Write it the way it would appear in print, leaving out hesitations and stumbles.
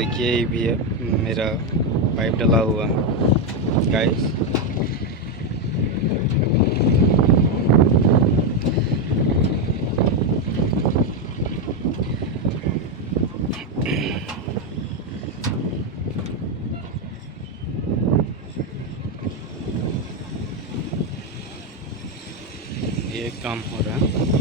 देखिए ये भी है मेरा पाइप डला हुआ गाइस। ये काम हो रहा है।